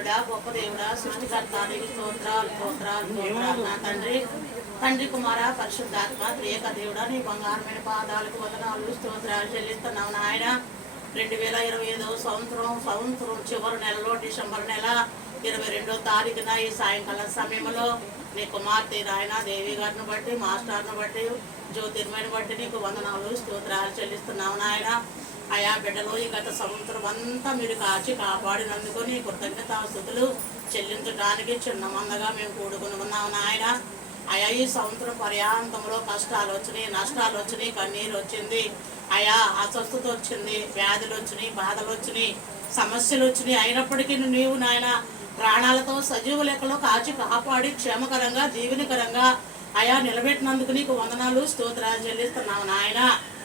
పరిశుద్ధుడా గొప్ప దేవుడా సృష్టికర్త నీకు స్తోత్రాలు స్తోత్రాలు స్తోత్రాలు నా తండ్రి తండ్రి కుమార పరిశుద్ధాత్మ త్రియేక దేవుడా నీ బంగారమైన పాదాలకు వందనాలు స్తోత్రాలు చెల్లిస్తున్నావు నాయన 2025 సంవత్సరం చివరి నెలలో డిసెంబర్ నెల 22వ తారీఖున ఈ సాయంకాల సమయంలో నీ కుమార్తె నాయన దేవి గారిని బట్టి మాస్టర్ని బట్టి జ్యోతిర్మని బట్టి నీకు వందనాలు స్తోత్రాలు చెల్లిస్తున్నావు నాయన. ఆయా బిడ్డలో ఈ గత సంవత్సరం అంతా మీరు కాచి కాపాడినందుకు నీ కృతజ్ఞతాస్తుతులు చెల్లించడానికి చిన్న మందగా మేము కూడుకుని ఉన్నాము నాయన. ఆయా ఈ సంవత్సరం పర్యాంతంలో కష్టాలు వచ్చినాయి, నష్టాలు వచ్చినాయి, కన్నీరు వచ్చింది, ఆయా అస్వస్థత వచ్చింది, వ్యాధులు వచ్చినాయి, బాధలు వచ్చినాయి, సమస్యలు వచ్చినాయి. అయినప్పటికీ నీవు నాయన ప్రాణాలతో సజీవ లెక్కలో కాచి కాపాడి క్షేమకరంగా దీవెనకరంగా ఆయా నిలబెట్టినందుకు నీకు వందనాలు స్తోత్రాలు చెల్లిస్తున్నావు నాయన.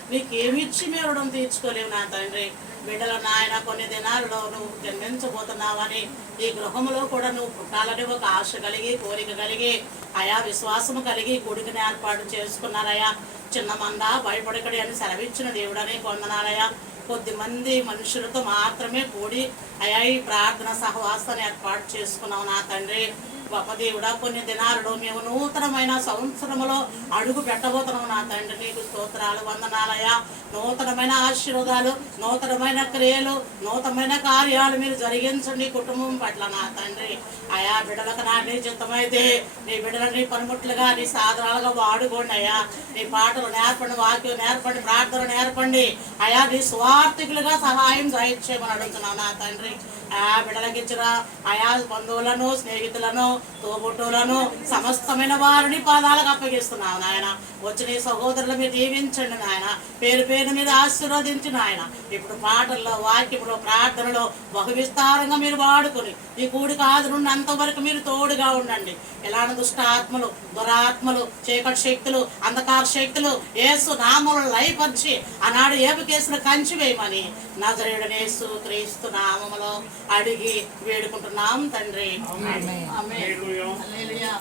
నీకేమిచ్చి మేము రుణం తీర్చుకోలేవు నా తండ్రి. బిడ్డల నాయన కొన్ని దినాలలో నువ్వు జన్మించబోతున్నావని ఈ గృహంలో కూడా నువ్వు పుట్టాలని ఒక ఆశ కలిగి కోరిక కలిగి ఆయా విశ్వాసము కలిగి కొడుకుని ఏర్పాటు చేసుకున్నారయ్యా. చిన్న మంద భయపడకడి అని సెలవిచ్చిన దేవుడని వందనాలయ్యా. కొద్దిమంది మనుషులతో మాత్రమే కూడి అయా ఈ ప్రార్థన సహవాసాన్ని ఏర్పాటు చేసుకున్నావు నా తండ్రి. గొప్ప దేవుడా కొన్ని దినాలలో మేము నూతనమైన సంవత్సరంలో అడుగు పెట్టబోతున్నాం నా తండ్రి. నీకు స్తోత్రాలు వందనాలయ. నూతనమైన ఆశీర్వాదాలు, నూతనమైన క్రియలు, నూతనమైన కార్యాలు మీరు జరిగించండి కుటుంబం పట్ల నా తండ్రి. ఆయా బిడ్డలకు నా నీ చిత్తమైతే నీ బిడ్డలని పనిముట్లుగా నీ సాధనాలుగా వాడుకోండి అయ్యా. నీ పాటలు నేర్పండి, వాక్యం నేర్పండి, ప్రార్థన నేర్పండి అయా. నీ స్వార్థికులుగా సహాయం చేయమని అడుగుతున్నావు నా తండ్రి. ఆయా బిడ్డలకి ఇచ్చిన ఆయా బంధువులను, స్నేహితులను, తోబుట్టులను సమస్తమైన వారిని పాదాలకు అప్పగిస్తున్నావు నాయన. వచ్చిన ఈ సహోదరులు మీరు దీవించండి నాయన. పేరు పేరు మీద ఆశీర్వదించి నాయన. ఇప్పుడు పాటల్లో, వాక్యంలో, ప్రార్థనలో బహు విస్తారంగా మీరు వాడుకొని ఈ కూడి కాదు నుండి అంతవరకు మీరు తోడుగా ఉండండి. ఎలాంటి దుష్ట ఆత్మలు, దురాత్మలు, చీకటి శక్తులు, అంధకార శక్తులు యేసు నామములను లయపరిచి ఆనాడు ఏబుకేసిన కంచి వేయమని నజరేయుడైన యేసు క్రీస్తు నామములో అడిగి వేడుకుంటున్నాం తండ్రి. ఆమేన్. హల్లెలూయా.